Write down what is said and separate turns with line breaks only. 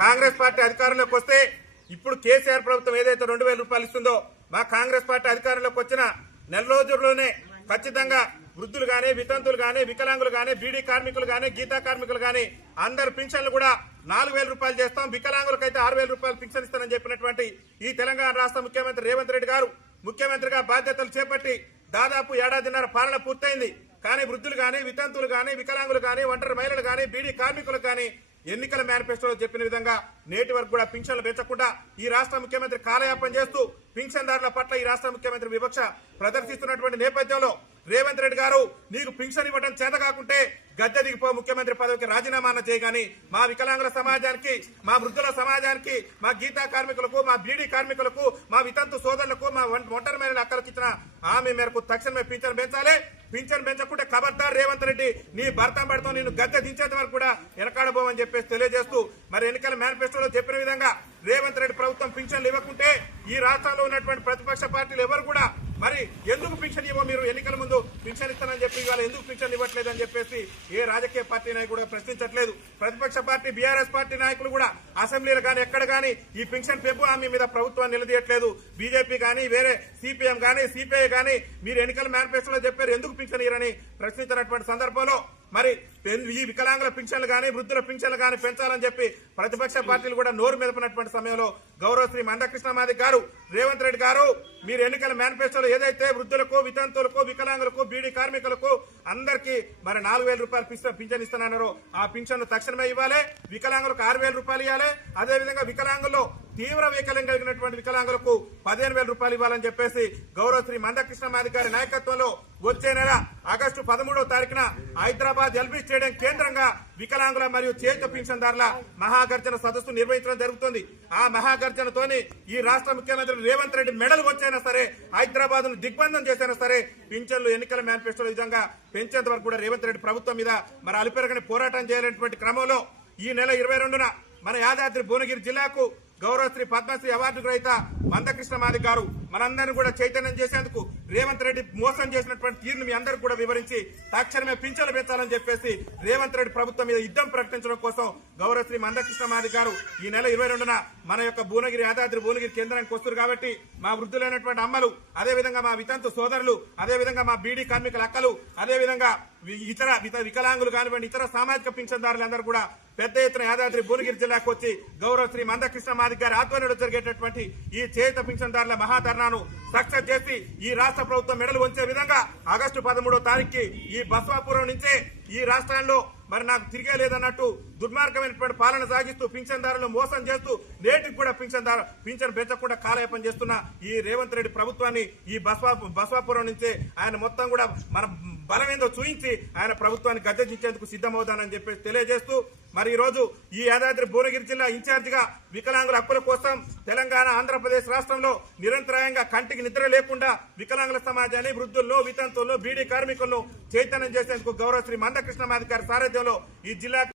Congress party అధికారంలోకి వస్తే ఇప్పుడు కేసీఆర్ ప్రభుత్వం ఏదైతే రెండు వేల రూపాయలు ఇస్తుందో మా కాంగ్రెస్ పార్టీ అధికారంలోకి వచ్చిన నెల రోజుల్లోనే ఖచ్చితంగా వృద్ధులు గానీ వితంతులు గానీ వికలాంగులు గానీ బీడీ కార్మికులు గానీ గీతా కార్మికులు గానీ అందరు పింఛన్లు కూడా నాలుగు వేల రూపాయలు చేస్తాం. వికలాంగులకైతే ఆరు వేల రూపాయలు పింఛన్ ఇస్తానని చెప్పినటువంటి ఈ తెలంగాణ రాష్ట్ర ముఖ్యమంత్రి రేవంత్ రెడ్డి గారు ముఖ్యమంత్రిగా బాధ్యతలు చేపట్టి దాదాపు ఏడాదిన్నర పాలన పూర్తయింది. కానీ వృద్ధులు గానీ వితంతులు గానీ వికలాంగులు గానీ ఒంటరి మహిళలు గానీ బీడీ కార్మికులు గానీ ఎన్నికల మేనిఫెస్టోలో చెప్పిన విధంగా నేటి వరకు కూడా పింఛన్లు పెంచకుండా ఈ రాష్ట్ర ముఖ్యమంత్రి కాలయాపన చేస్తూ పింఛన్దారుల పట్ల ఈ రాష్ట్ర ముఖ్యమంత్రి వివక్ష ప్రదర్శిస్తున్నటువంటి నేపథ్యంలో రేవంత్ రెడ్డి గారు నీకు పింఛన్ ఇవ్వడం చేత కాకుంటే గద్దె దిగిపో ముఖ్యమంత్రి పదవికి రాజీనామా చేయగాని మా వికలాంగుల సమాజానికి మా వృద్ధుల సమాజానికి మా గీతా కార్మికులకు మా బీడీ కార్మికులకు మా వితంతు సోదరులకు మా ఒంటరి మహిళల అక్కలకు ఇచ్చిన హామీ మేరకు తక్షణమే పింఛన్ పెంచాలి. పింఛన్ పెంచకుంటే ఖబర్దార్ రేవంత్ రెడ్డి నీ భర్త పడతాం నేను గద్దె దించేంత వరకు కూడా వెనకాడబోమని చెప్పేసి తెలియజేస్తూ మరి ఎన్నికల మేనిఫెస్టోలో చెప్పిన విధంగా రేవంత్ రెడ్డి ప్రభుత్వం పింఛన్లు ఇవ్వకుంటే ఈ రాష్ట్రంలో ఉన్నటువంటి ప్రతిపక్ష పార్టీలు ఎవరు కూడా మరి ఎందుకు పింఛన్ ఇవ్వ మీరు ఎన్నికల ముందు పింఛన్ ఇస్తానని చెప్పి ఇవాళ ఎందుకు పింఛన్ ఇవ్వట్లేదు అని చెప్పేసి ఏ రాజకీయ పార్టీ నాయకుడు ప్రశ్నించట్లేదు. ప్రతిపక్ష పార్టీ బీఆర్ఎస్ పార్టీ నాయకులు కూడా అసెంబ్లీలు కానీ ఎక్కడ కానీ ఈ పింఛన్ పెంపు హామీ మీద ప్రభుత్వాన్ని నిలదీయట్లేదు. బీజేపీ కానీ వేరే సిపిఎం కానీ సిపిఐ కానీ మీరు ఎన్నికల మేనిఫెస్టోలో చెప్పారు ఎందుకు పింఛన్ ఇవ్వరని ప్రశ్నించినటువంటి సందర్భంలో మరి పెన్- ఈ వికలాంగుల పింఛన్లు కానీ వృద్ధుల పింఛన్లు కానీ పెంచాలని చెప్పి ప్రతిపక్ష పార్టీలు కూడా నోరు మెదపినటువంటి సమయంలో గౌరవ శ్రీ మందకృష్ణ మాది గారు రేవంత్ రెడ్డి గారు మీరు ఎన్నికల మేనిఫెస్టోలో ఏదైతే వృద్ధులకు వితంతువులకు వికలాంగులకు బీడీ కార్మికులకు అందరికీ మరి నాలుగు వేల రూపాయలు పింఛన్ ఇస్తున్నారో ఆ పింఛన్ తక్షణమే ఇవ్వాలి వికలాంగులకు ఆరు వేల రూపాయలు ఇవ్వాలి అదేవిధంగా వికలాంగుల్లో తీవ్ర వైకల్యం కలిగినటువంటి వికలాంగులకు పదిహేను వేల రూపాయలు ఇవ్వాలని చెప్పేసి గౌరవ శ్రీ మందకృష్ణ గారి నాయకత్వంలో వచ్చే నెల ఆగస్టు పదమూడవ తారీఖున హైదరాబాద్ ఎల్బీ స్టేడియం కేంద్రంగా వికలాంగుల మరియు చేత పింఛన్దారుల మహాగర్జన సదస్సు నిర్వహించడం జరుగుతుంది. ఆ మహాగర్జనతోని ఈ రాష్ట్ర ముఖ్యమంత్రి రేవంత్ రెడ్డి మెడలు వచ్చైనా సరే హైదరాబాద్ను దిగ్బంధం చేసైనా సరే పింఛన్లు ఎన్నికల మేనిఫెస్టోలో విధంగా పెంచేంత వరకు కూడా రేవంత్ రెడ్డి ప్రభుత్వం మీద మరి అలిపెరగని పోరాటం చేయాలనేటువంటి క్రమంలో ఈ నెల ఇరవై రెండున మన యాదాద్రి భువనగిరి జిల్లాకు గౌరవశ్రీ పద్మశ్రీ అవార్డు గ్రహీత మందకృష్ణ మాది గారు మనందరినీ కూడా చైతన్యం చేసేందుకు రేవంత్ రెడ్డి మోసం చేసినటువంటి తీరును మీ అందరికి కూడా వివరించి తక్షణమే పింఛన్లు పెంచాలని చెప్పేసి రేవంత్ రెడ్డి ప్రభుత్వం మీద యుద్ధం ప్రకటించడం కోసం గౌరవ శ్రీ మందకృష్ణ మాది గారు ఈ నెల ఇరవై రెండున మన యొక్క భువనగిరి యాదాద్రి భువనగిరి కేంద్రానికి వస్తారు కాబట్టి మా వృద్ధులైనటువంటి అమ్మలు అదేవిధంగా మా వితంతు సోదరులు అదేవిధంగా మా బీడీ కార్మికుల అక్కలు అదేవిధంగా ఇతర ఇతర వికలాంగులు కానివ్వండి ఇతర సామాజిక పింఛన్దారులందరూ కూడా పెద్ద ఎత్తున యాదాద్రి భువనగిరి జిల్లాకు వచ్చి గౌరవ శ్రీ మందకృష్ణ మాదిక్ గారి ఆధ్వర్యంలో జరిగేటటువంటి ఈ చేత పింఛన్దారుల మహాధర్నాను సక్సెస్ చేసి ఈ రాష్ట్ర ప్రభుత్వం మెడలు వంచే విధంగా ఆగస్టు పదమూడో తారీఖుకి ఈ బస్వాపురం నుంచే ఈ రాష్ట్రాల్లో మరి నాకు తిరిగే లేదన్నట్టు దుర్మార్గమైనటువంటి పాలన సాగిస్తూ పింఛన్దారులు మోసం చేస్తూ నేటికి కూడా పింఛన్దారు పింఛన్ పెంచకుండా కాలయాపన చేస్తున్న ఈ రేవంత్ రెడ్డి ప్రభుత్వాన్ని ఈ బస్వా బస్వాపురం నుంచే ఆయన మొత్తం కూడా మన బలమేందో చూయించి ఆయన ప్రభుత్వాన్ని గద్దెదించేందుకు సిద్ధమవుతానని చెప్పేసి తెలియజేస్తూ మరి ఈరోజు రోజు ఈ యాదాద్రి భువనగిరి జిల్లా ఇన్ఛార్జిగా వికలాంగుల హక్కుల కోసం తెలంగాణ ఆంధ్రప్రదేశ్ రాష్ట్రంలో నిరంతరాయంగా కంటికి నిద్ర లేకుండా వికలాంగుల సమాజాన్ని వృద్ధుల్లో వితంతుల్లో బీడీ కార్మికుల్లో చైతన్యం చేసేందుకు గౌరవ శ్రీ మందకృష్ణ మాధికారి సారథ్యంలో ఈ జిల్లా